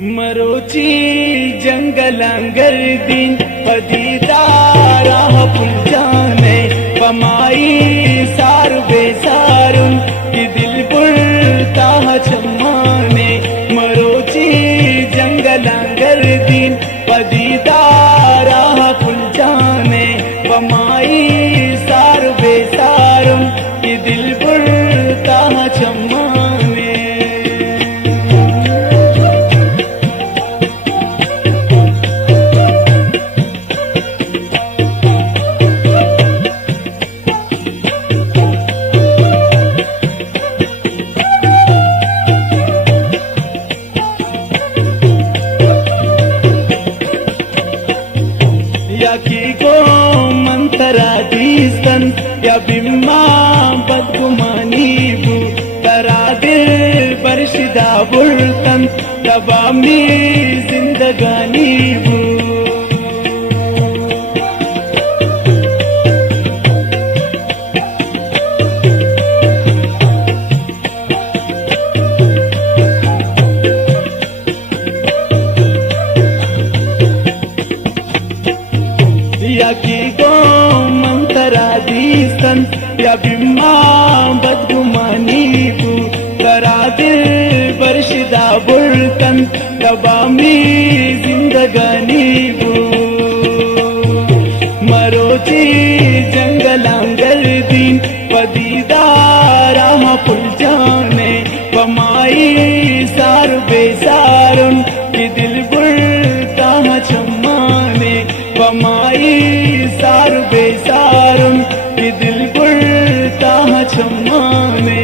मरोची जंगलांगर दिन पदीदारा पुल जाने पमाई सार बेसारुन कि दिल पुलता चम्माने मरोची जंगलांगर दिन पदीदारा पुल जाने पमाई सार बेसारुन कि दिल पुलता चम्माने की को मंतरा दीस्तन या बिम्मा बदगुमानी बू तरा दिल बरशिदा बुलतन तबामी जिंदगानी बू की को मंतरा दीस्तन या बिम्मा बदगुमानी बू तरा दिल बरशिदा बुलतन तबामी जिंदगानी बू मरोची जंगलांगर दिन पदीदारा पुल जाने पमाई सार बेसारुन कि दिल बुलता चम्माने पमाई सार बेसारुन कि दिल बुलता चम्माने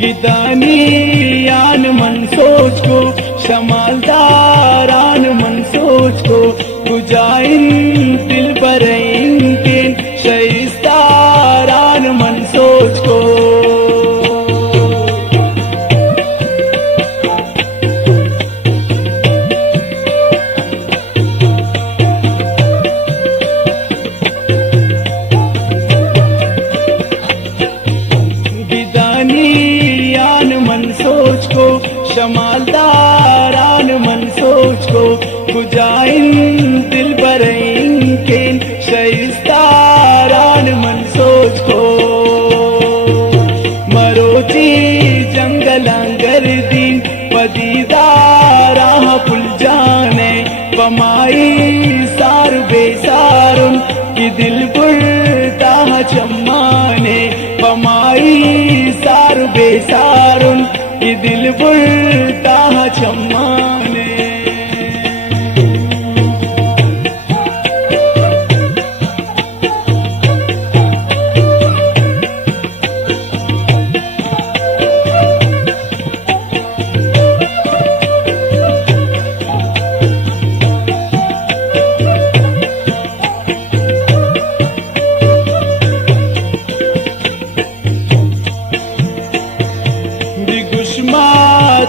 गिदानी यान मन सोच को शमालदारान मन सोच को गुजाइन दिल बरें के शइस्तारान मन सोच को सोच को शमालदारान मन सोच को गुजाइन दिल बरें के शइस्तारान मन सोच को मरोची जंगलांगर दिन पदीदारा पुल जाने पमाई सार बेसारुन कि दिल बुलता चम्माने पमाई सार बेसारुन कि दिल बुलता चम्माने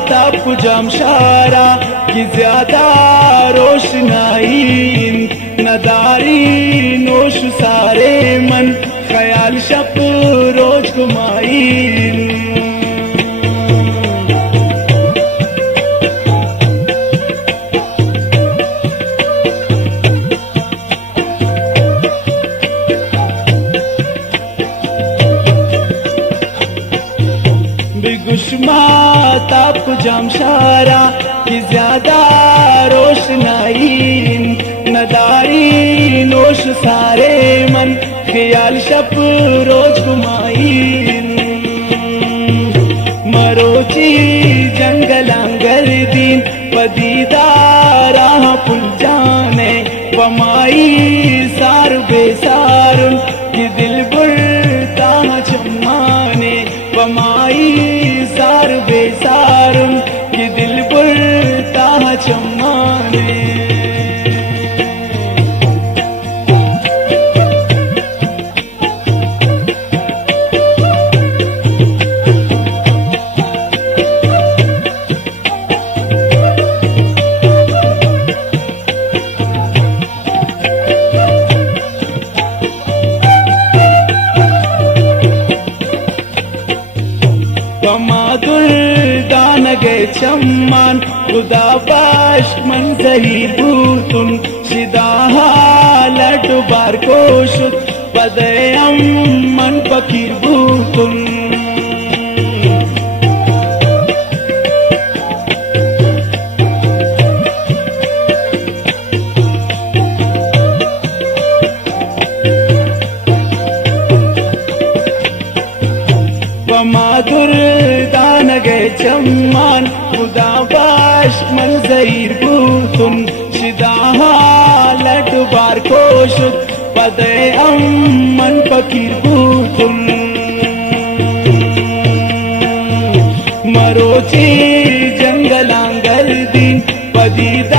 तब जमशारा की ज्यादा रोशनाई नदारी नोश सारे मन ख्याल शप रोज घुमाई ताप जमशारा की ज्यादा रोशनाई नदारी नोश सारे मन ख्याल शप रोज घुमाई मरोची जंगलांगर दिन पदीदारा पुल जाने पमाई सार बेसारुन कि दिल बुलता चम्माने पमाई सार बेसारुन कि दिल बुलता चम्माने दुर्दानगे चम्मान खुदा बाश मन जहीर बूतुन शिदाहा लटु बार कोशुत पदयम मन फकीर बूतुन माधुर दानगे चम्मान खुदा बाश मन जहीर बूतुन शिदाहा लट बार कोशुत पदे मन फकीर बूतुन मरोची जंगलांगर दिन पदीदा